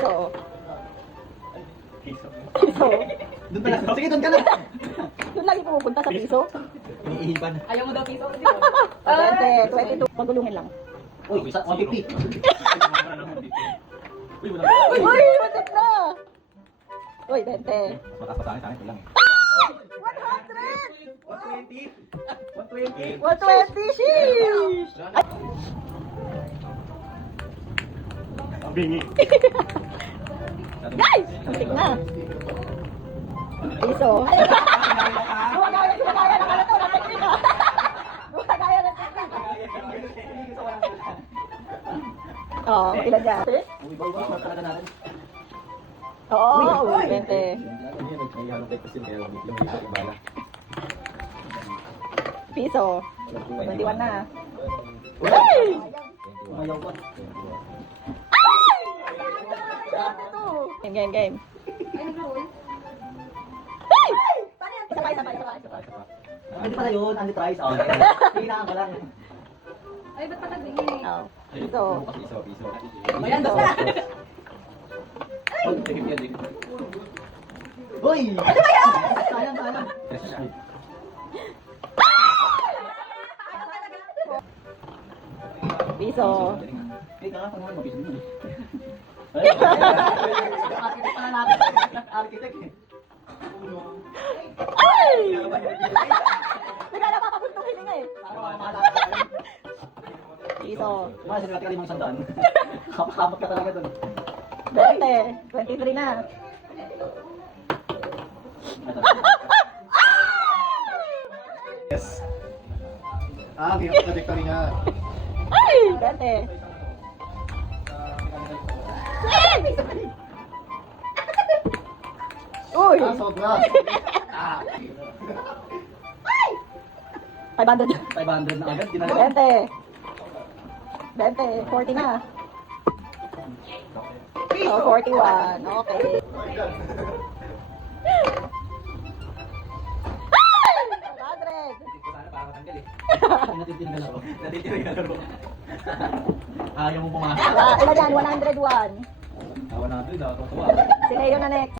Piso. Piso. Piso. Doon pala. Sige, doon ka na. Doon lagi pumupunta sa piso. Iniihipan. Ayaw mo daw piso? 20, 22. Magulungin lang. Uy, 150. Uy, wala. Uy, matik na! Uy, 20. Mas mataas pa sa akin ko lang eh. 100! 120, sheesh! Ang bingi. Guys! Matik na. Piso. Gumagaya ng ano to, ng teknika. Gumagaya ng teknika. Oo, ilan dyan? Uy, bawa mas talaga natin. Oo, 20. Piso. 21 na. Ay! Umayaw ko. Game, game. Ay, nag-roll? Ay! Isa pa. Hindi pala yun, ang tries. Oh, kailangan ko lang. Ay, ba't pa nag-ringin? Oh, piso. Piso. Ayan, basta. Oh, sige, sige. Uy! Ano ba yan? Sayang. Piso. Ika nga, pag mo, piso mo. Architect pala natin. Architect eh. Ay! Bigla na papaguntong hininga eh. Piso. Mga sinulat ka 500. Kapakamot ka talaga dun. 20. 23 na. Yes. Ah, hirap na victory nga. Ay! 20. Uy! Ah, sobra. Ah. 500. 500 na agad. 20. 20. 40 na. Oh, 41. Okay. Ay! 100. Natitira yung laro. Ayaw mo pumasok. Ilan yan? 101. Tawa natin, dapat tuwa. Si Leo na next.